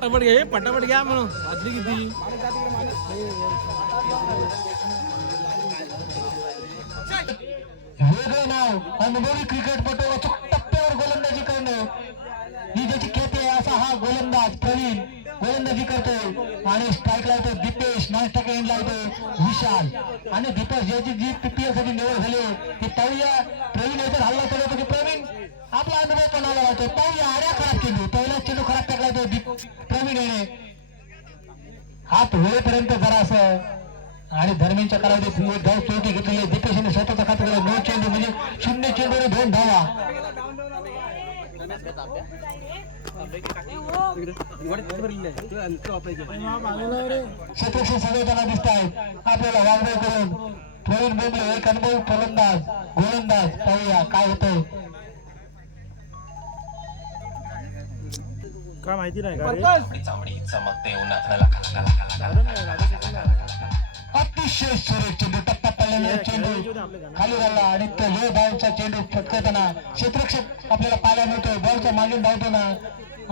पटापट घ्या म्हणून वाजली किती वेगळं नाव अनुभवी क्रिकेटपटू अचूक टप्प्यावर गोलंदाजी करणे ही ज्याची ख्याती आहे असा हा गोलंदाज प्रवीण गोलंदाजी करतोय आणि स्ट्राईक लावतो दीपेश नाश्ता एंड लावतो विशाल आणि दीपेश ज्याची जी पीपीएल साठी निवड झाली ती पाहूया प्रवीण याचा हल्ला चढवतो की प्रवीण आपला अनुभव पणाला लावतो पाहूया आड्या खराब चेंडू पहिला चेंडू खराब टाकला तो प्रवीण याने हात वेळेपर्यंत जरा असं आणि दरम्यानच्या कालावधीत धाव चोटी घेतलेली दीपेशने स्वतःचा खात केला 9 चेंडू म्हणजे 0 चेंडूने 2 धावा क्षेत्रक्षण सजवताना दिसत आहेत आपल्याला वागणे करून प्रवीण बोंबले एक अनुभव फलंदाज गोलंदाज पाहूया काय होतंय काय माहिती नाही अतिशय सुरेख चेंडू टप्पा पडलेला चेंडू खाली झाला आणि तो लो बॉलचा चेंडू फटकताना क्षेत्ररक्षक आपल्याला पाहायला मिळतोय बॉलच्या मागे धावताना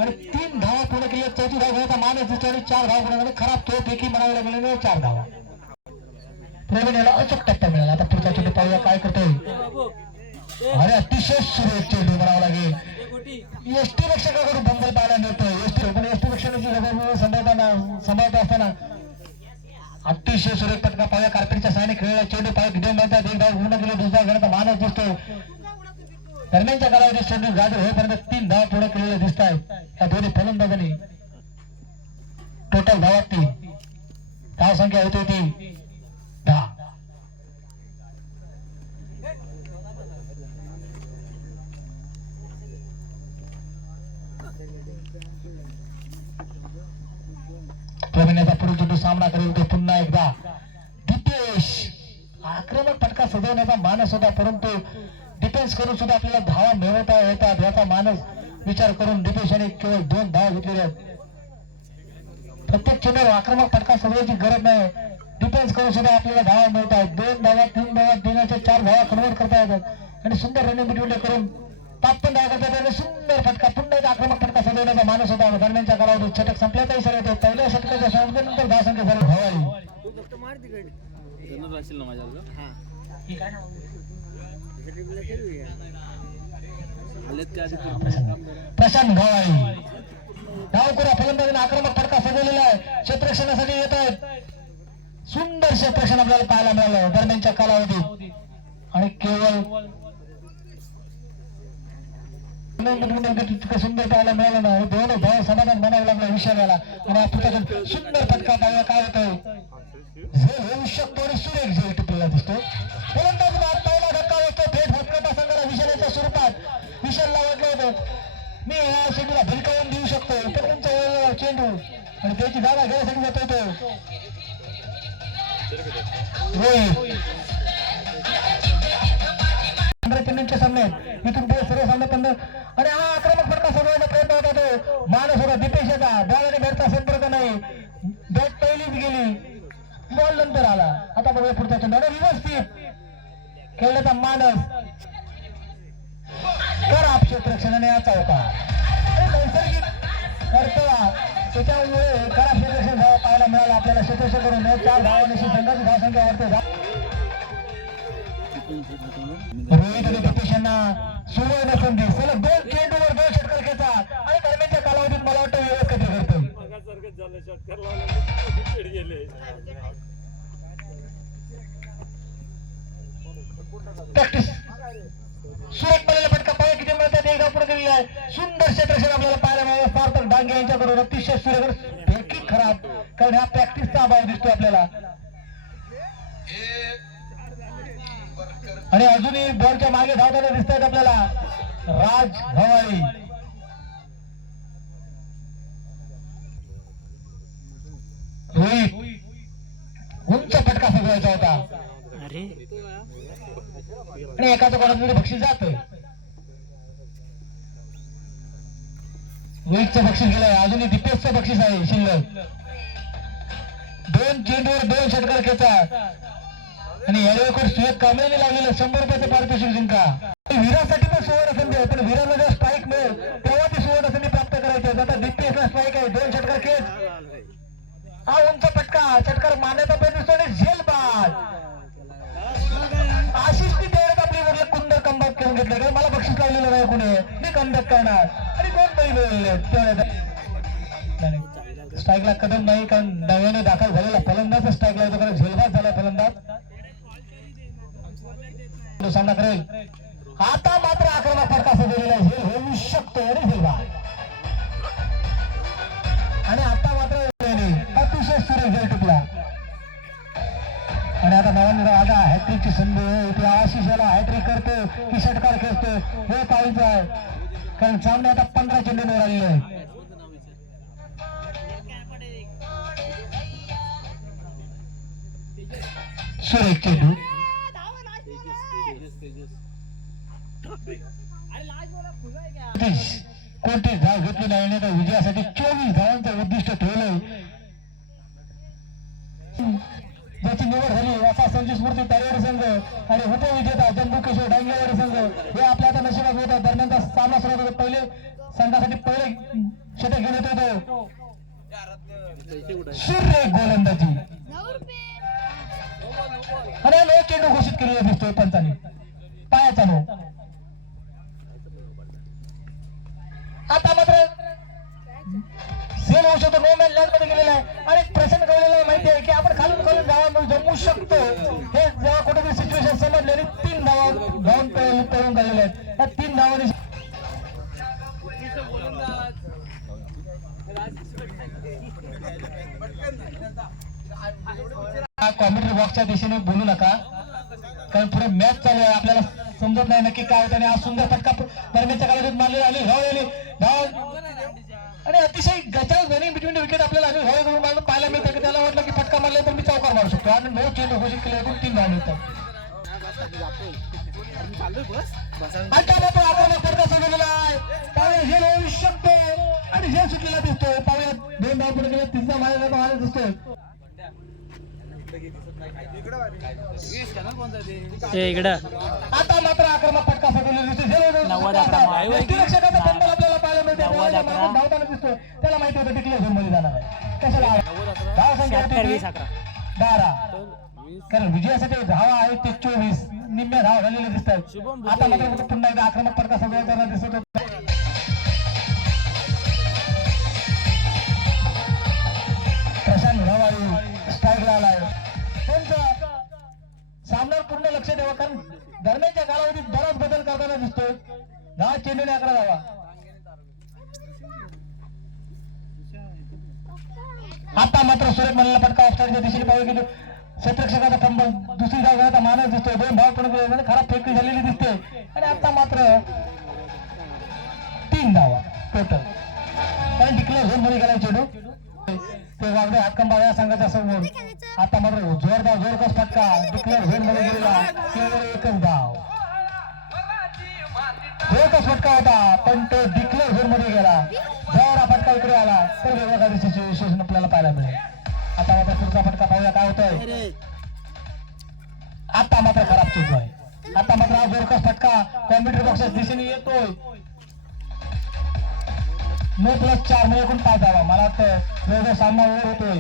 आणि 3 धावा पूर्ण केल्या चौथी धाव घेण्याचा मानस दिसतो आणि 4 धावा पूर्ण खराब तो पैकी म्हणावे लागले 4 धावा प्रवीण याला अचूक टप्पा मिळाला आता पुढचा चेंडू पाहूया काय करतोय अरे अतिशय सुरेख चेंडू म्हणावा लागेल एसटी रक्षकाकडून बंबल पाहायला मिळतोय एसटी रक्षकाची सांभाळत असताना अतिशय सुरेख पटका पाहूया कार्पेटच्या साहाय्याने खेळलेला चेंडू पाहत घेऊन मिळतात एक धाव पूर्ण केली दुसरा घेण्याचा मानस दिसतोय दरम्यानच्या कालावधीत चेंडू गाजर होईपर्यंत 3 धावा पूर्ण केलेले दिसत आहेत या दोन्ही फलंदाजांनी टोटल धावा 3 धाव संख्या होती ती 10 प्रवीणाचा पुढील चेंडू सामना करेल तो पुन्हा एकदा दीपेश आक्रमक फटका सजवण्याचा मानस होता परंतु डिफेन्स करून सुद्धा आपल्याला धावा मिळवता येतात याचा मानस विचार करून दीपेशाने केवळ 2 धावा घेतलेल्या आहेत प्रत्येक चेंडूवर आक्रमक फटका सजवायची गरज नाही डिफेन्स करून सुद्धा आपल्याला धावा मिळत आहेत 2 धावा 3 धावा देण्याचे 4 धावा कन्वर्ट करता येतात आणि सुंदर रनिंग बिटवीन करून 5 धावा करता येतात सुंदर फटका पुन्हा एक आक्रमक फटका सजवण्याचा मानस होता दरम्यानच्या कालावधीत षटक संपल्याचा इशारा येतो पहिल्या षटकाच्या समाप्तीनंतर धाव संख्या झाली धावाली प्रशांत घवाळी धावकुरा फलंदाजाने आक्रमक फटका सजवलेला आहे क्षेत्ररक्षणासाठी येत आहेत सुंदर क्षेत्ररक्षण आपल्याला पाहायला मिळालं दरम्यानच्या कालावधीत आणि केवळ सुंदर पाहायला मिळालं ना दोन धाव समाधान म्हणावं लागलं विषयाला आणि सुंदर फटका पाहायला काय होतोय होऊ शकतो आणि सुरेख झेल टिपलेला दिसतो फलंदाज पहिला धक्का होतो थेट भटकटा संघाला विशालाच्या स्वरूपात विशालला वाटलं होतं मी या चेंडूला भिलकावून देऊ शकतो तर तुमचा चेंडू आणि त्याची जागा घ्यायसाठी जातो तो रोहित 15 चेंडूंच्या सामन्यात इथून सर्व सामने 15 आणि हा आक्रमक फटका सोडवण्याचा प्रयत्न होता तो मानस होता दीपेशाचा बॉलने भेटता संपर्क नाही बॅट पहिलीच गेली बॉल नंतर आला आता बघूया पुढचा चेंडू व्यवस्थित खेळण्याचा मानस खराब क्षेत्ररक्षणाने याचा होता नैसर्गिक कर्तव्य त्याच्यामुळे खराब क्षेत्ररक्षण धावा पाहायला मिळाला आपल्याला क्षेत्ररक्षण करून 4 धावांची संघाची धावसंख्या वाढते रोहित आणि दीपेशांना सुवर्ण संधी सलग 2 चेंडूवर 2 षटकार घेतात आणि दरम्यानच्या कालावधीत मला वाटतं व्यवस्थित करतो प्रॅक्टिस सुरेख पडलेला फटका पाय किती मिळतात एक धाव पुढे गेलेला आहे सुंदर क्षेत्ररक्षण आपल्याला पाहायला मिळालं सार्थक डांगे यांच्याकडून अतिशय सुरेख फेकी खराब कारण हा प्रॅक्टिसचा अभाव दिसतो आपल्याला आणि अजूनही बॉलच्या मागे धावताना दिसत आहेत आपल्याला राज घवाळी रोहित उंच फटका सजवायचा होता आणि एकाचं कोणाचं बक्षीस जात रोहितचं बक्षीस गेलंय अजूनही दीपेशचं बक्षीस आहे शिल्लक 2 चेंडूवर 2 षटकार खेळतात आणि यावेळी सुयोग कांबळेने लावलेलं 100 रुपयाचं पारितोषिक जिंका वीरासाठी पण सुवर्ण संधी आहे पण वीराला जेव्हा स्ट्राईक मिळेल तेव्हा ती सुवर्ण संधी प्राप्त करायची आता दीपेश बिना स्ट्राईक आहे. 2 षटकार खेळ. हा उंच पटका षटकार मारण्याचा प्रयत्न दिसतो आणि झेल बाद. आशिष ती तेवढ्यात आपली वरला कुंड कमबॅक करून घेतलं का मला बक्षीस लावलेलं नाही कुणी मी कमबॅक करणार आणि 2 बळी मिळवले तेवढ्यात. स्ट्राईकला कदम नाही कारण नव्याने दाखल झालेला फलंदाज स्ट्राईकला येतो कारण झेलबाद झाला फलंदाज. सामना करेल. आता मात्र आक्रमक फटका सोडलेला झेल होऊ शकतो आणि झेलबाद. आणि आता मात्र अतिशय सुरेख झेल टिकला आणि आता नवाने आता हॅट्रिकची संधी होती. आशिष याला हॅट्रिक करतो की षटकार खेचतो हे पाहायचं आहे कारण सामने आता 15 चेंडूंवर आलेले आहे. सुरेख चेंडू कोणतीच धाव घेतली नाही आणि विजयासाठी 24 धावांचं उद्दिष्ट ठेवलंय. ज्याची निवड झाली असा संजय मूर्ती तारेवाडी संघ आणि उपविजेता जम्बुकेश्वर डांगेवाडी संघ हे आपल्या आता नशिबात होता. दरम्यानचा सामना सुरू होता. पहिले संघासाठी पहिले षटक घेऊन येत होतो सूर्य गोलंदाजी आणि नो चेंडू घोषित केलेला दिसतोय पंचांनी पायाचा नो. आता मात्र सेल होऊ शकतो. नो मॅन लँड मध्ये गेलेला आहे आणि प्रसन्न गवलेला माहिती आहे की आपण खालून खालून धावा जमू शकतो. हे जेव्हा कुठेतरी सिच्युएशन समजले आणि 3 धावा धावून पळून गेलेले आहेत. या 3 धावांनी कॉमेंट्री बॉक्सच्या दिशेने बोलू नका कारण पुढे मॅच चालू आहे. आपल्याला समजत नाही नक्की काय होतं आणि आज सुंदर फटका दरम्यानच्या कालावधीत मारलेला आणि धाव आणि अतिशय गचाळ रनिंग बिटवीन विकेट आपल्याला आणि हॉल करून मारून पाहायला मिळतं की त्याला वाटलं की फटका मारला तर मी चौकार मारू शकतो आणि नो चेंडू घोषित केले 3 धाव मिळतात. फटका सोडलेला आहे पाहुणे झेल होऊ शकतो आणि झेल सुटलेला दिसतोय. पाहुण्यात 2 धाव पुढे गेले 3रा मारायला दिसतोय. आता मात्र आक्रमक फटका सोडलेला दिसतोय. रक्षकाचा बंडल आपल्याला पाहायला मिळते धावताना दिसतोय. त्याला माहिती होतं डिक्लेअर झोन मध्ये जाणार आहे. कशाला धाव संख्या 12 कारण विजयासाठी धावा आहेत ते 24 निम्म्या धाव झालेले दिसतात. आता मात्र पुन्हा एकदा आक्रमक फटका सोडताना दिसत होता. प्रशांत घरावाळी स्ट्राईकला आलाय. सामन्यावर पूर्ण लक्ष द्यावं कारण दरम्यानच्या कालावधीत बराच बदल करताना दिसतोय. 10 चेंडूने 11 धावा. आता मात्र सुरेख मल्ला फटका ऑफसाईडच्या दिशेने पाहिजे की क्षेत्ररक्षकाचा फंबल दुसरी धाव घेण्याचा मानस दिसतोय. 2 धाव पण खराब फेकली झालेली दिसते आणि आता मात्र 3 धावा टोटल कारण डिक्लेअर झोन मध्ये गेला चेंडू ते वागडे हातकंबा या संघाच्या समोर. आता मात्र जोरकस फटका डिक्लेअर झोन मध्ये गेलेला केवळ 1च धाव. जोरकस फटका होता पण तो डिक्लेअर झोन मध्ये गेला. जर हा फटका इकडे आला तर वेगळ्या काहीतरी सिच्युएशन आपल्याला पाहायला मिळेल. आता मात्र पुढचा फटका पाहूया काय होतोय. आता मात्र खराब चेंडू आहे. आता मात्र हा जोरकस फटका कॉम्प्युटर बॉक्सच्या दिशेने येतोय. 9+4 म्हणजे एकूण 5 धावा. मला वाटतं वेगळा सामना ओव्हर होतोय.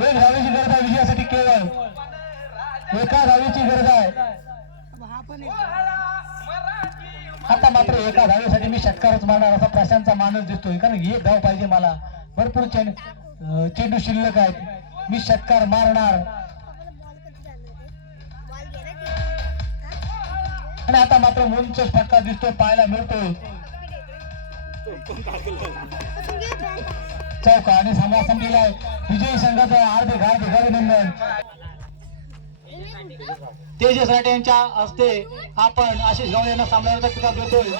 1 धावेची गरज आहे विजयासाठी. केवळ 1 धावेची गरज आहे. आता मात्र 1 धावेसाठी मी षटकारच मारणार असा प्रशांतचा मानस दिसतोय कारण 1 धाव पाहिजे मला. भरपूर चेंडू शिल्लक आहेत. मी षटकार मारणार आणि आता मात्र उंच फटका दिसतोय पाहायला मिळतोय. चौका आणि सामना संपलेला आहे. विजयी संघाचं हार्दिक अभिनंदन. तेजस राठे यांच्या हस्ते आपण आशिष गावडे यांना सामन्याचा किताब देतोय.